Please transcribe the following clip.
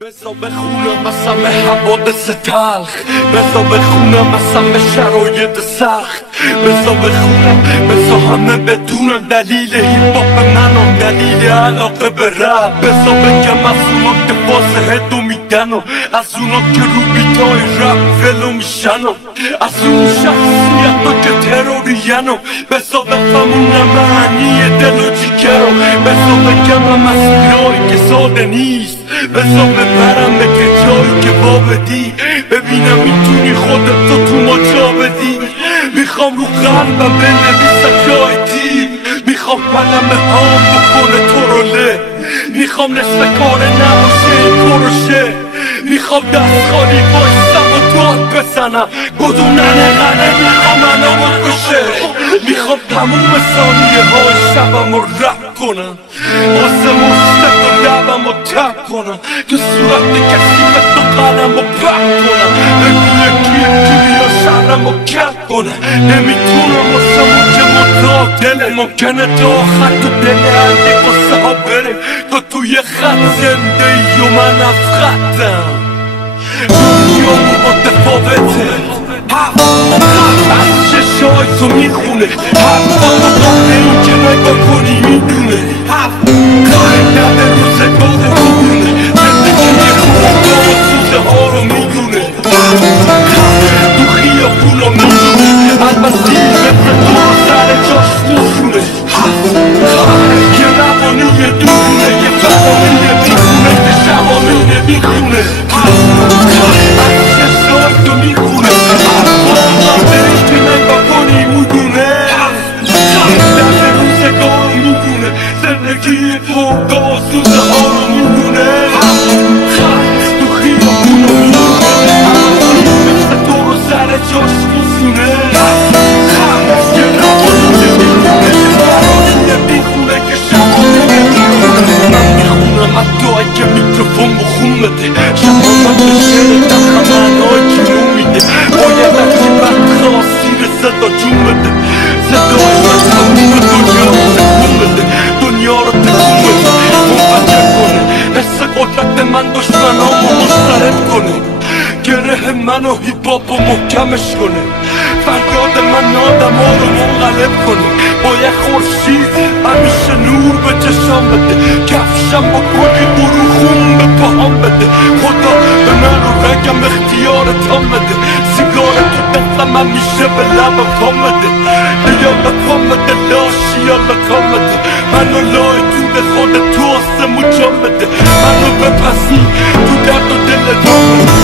بذار بخونم از همه حوادث تلخ، بذار بخونم از همه شرایط سخت، بذار بخونم، بذار همه بدونن دلیل هیپ-هاپ منم، دلیل علاقه به رپ. بذار بگم از اونا که واسه هدو میدن و از اونا که رو بیتای رپ ولو میشن و از اون شخصیت ها که ترورین و بذار بفهمونم معنی دل و جیگر و بذار بگم هم از اینایی که ساده نیست، بذار ببرم به جایی که وابدی ببینم میتونی خودت تو ما جا بدی. میخوام رو قلبم بنویسم جای دیر، میخوام قلم هام بکنه تو رو له، میخوام نصف کار نباشه این پروشه، میخوام دست خالی بایستم و داد بزنم گدونن غنه میخوام منو بکشه، میخوام تموم ثانیه های شبم رو رپ کنم، واسه مستق و لبم رو تب کنم، تو صورت کسی به تو قلم رو پک کنم، بگو یکی دنیا شهرم رو کپ کنم. نمیتونم واسه اون که مداغ دله، ممکنه تا آخر تو دل هنده قصه ها بریم، تو توی خط زنده ای و من از خطم، دنیا متفاوته، از چشای تو میخونه، حرفا تو قبل این که نگاه کنی میدونه، قاعدت روزگاه میدونه، زندگی خونگاه و سوزه ها رو میدونه، تو خیابونا میدونه، از مسیح مثل تو رو سر جاش میخونه، یه روانی یه دونه، یه فرانی یه بیخونه که شوامینه میخونه، از چشای تو میخونه، حرفا تو قبل این که نگاه کنی میدونه، قاعدت روزگاه میدونه، زندگی خونگاه و سوزه ها رو میدونه، تو خیابونا میدونه، مثل تو رو سر جاش میخونه، یه روانی یه بیخونه، یه فرانی یه بیخونه که شوامینه میخونه. من میخونم حتی اگه میکروفون بخون بده، شفافت به شعر دخم معنای جنون میده، باید هرچی وقت خواستی به صدا جون بده، صدای من تموم دنیا رو تکون بده، دنیا رو تکون بده، منفجر کنه، حس قدرت من دشمنامو مضطرب کنه، گره منو هیپ-هاپ رو محکمش کنه، فریاد من آدم ها رو منقلب کنه، با یه خورشید همیشه نور به چشم بده، کفشم با کلی برو خون به پاهم بده، خدا به من رو رگم اختیار تام بده، سیگار تو دستم همیشه به لب پام بده، یالا پام بده لاشی یالا کام بده، منو لای دود خود تو آسمو جام بده، منو بپسی تو درد و دل دام بده،